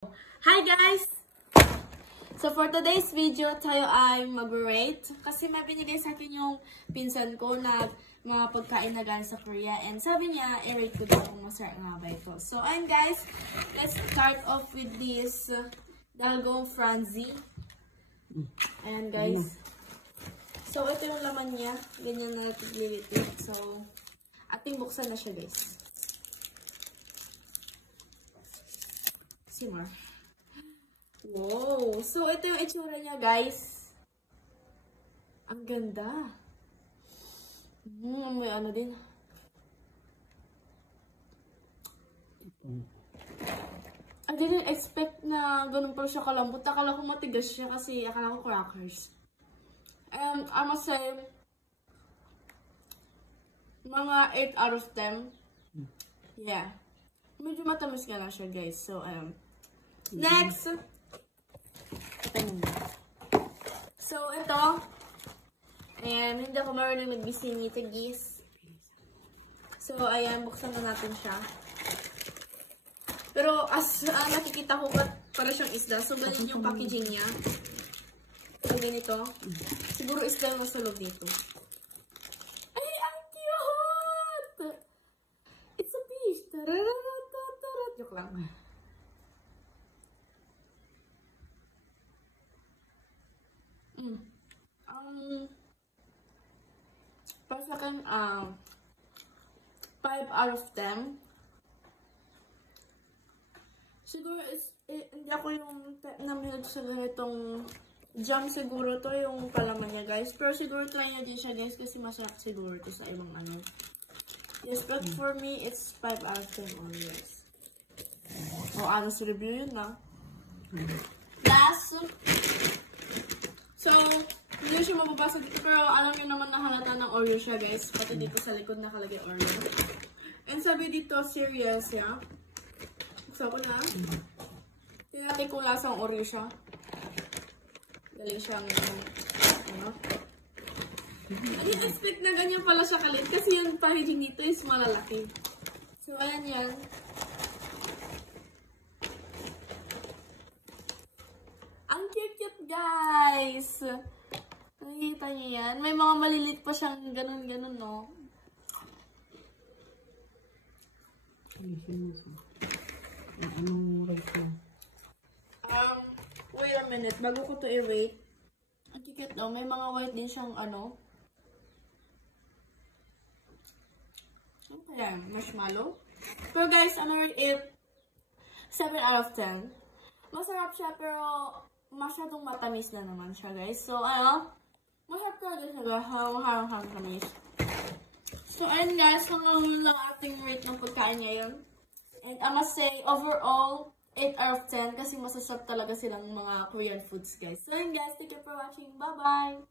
Hi guys! So for today's video, tayo ay mag-rate. Kasi may binigay sa akin yung pinsan ko na mga pagkain na galing sa Korea. And sabi niya, i-rate ko daw kung masarap nga ba ito. So ayun guys, let's start off with this Dalgong Franzi. Ayan guys. So ito yung laman niya. Ganyan na natin. So ating buksan na siya guys. Simmer. Wow! So, ito yung itsura niya, guys. Ang ganda. May ano din. I didn't expect na ganun pa siya kalambot. Akala ko matigas siya kasi akala ko crackers. And I must say, mga 8 out of 10. Yeah. Medyo matamis nga lang siya, guys. So, next! So, ito. Ayan, hindi ako marunong mag-bisinita, guys. So, ayan, buksan na natin siya. Pero, as nakikita ko, para siyang isda. So, ganyan yung packaging niya. So, ganito. Siguro isda yung nasa loob dito. Ay, ang cute! It's a fish. Tarararatarat. Joke lang. Para sa akin, 5 out of 10. Siguro, hindi ako yung namilag sa ganitong jam siguro to yung palaman niya, guys. Pero siguro try nyo din siya, guys, kasi masarap siguro to sa ibang ano. Yes, but for me, it's 5 out of 10 always. O, honest review yun na. Last. So, hindi siya mababasa dito, pero alam niyo naman na halata ng Oreo siya, guys. Pati dito sa likod nakalagay Oreo. And sabi dito, cereal siya. Buksan ko na. Tingnan natin kung lasang Oreo siya. Galing siyang, ano. I didn't expect na ganyan pala siya kalit, kasi yung packaging dito is malalaki. So, ayan yan. Ang cute-cute, guys! Nakikita niyo yan? May mga malilit pa siyang ganun-ganun, no? Wait a minute. Bago ko to i-rate. Ang cute, no? May mga white din siyang, ano? Ano kaya? Marshmallow? Pero guys, ano rin it? 7 out of 10. Masarap siya, pero masyadong matamis na naman siya, guys. So, ano? Masarap talaga siya, harang-harang tamis. So, ayun guys, hanggang lang ating rate ng pagkain ngayon. And I must say, overall, 8 out of 10 kasi masasarap talaga silang mga Korean foods, guys. So, ayun guys, thank you for watching. Bye-bye!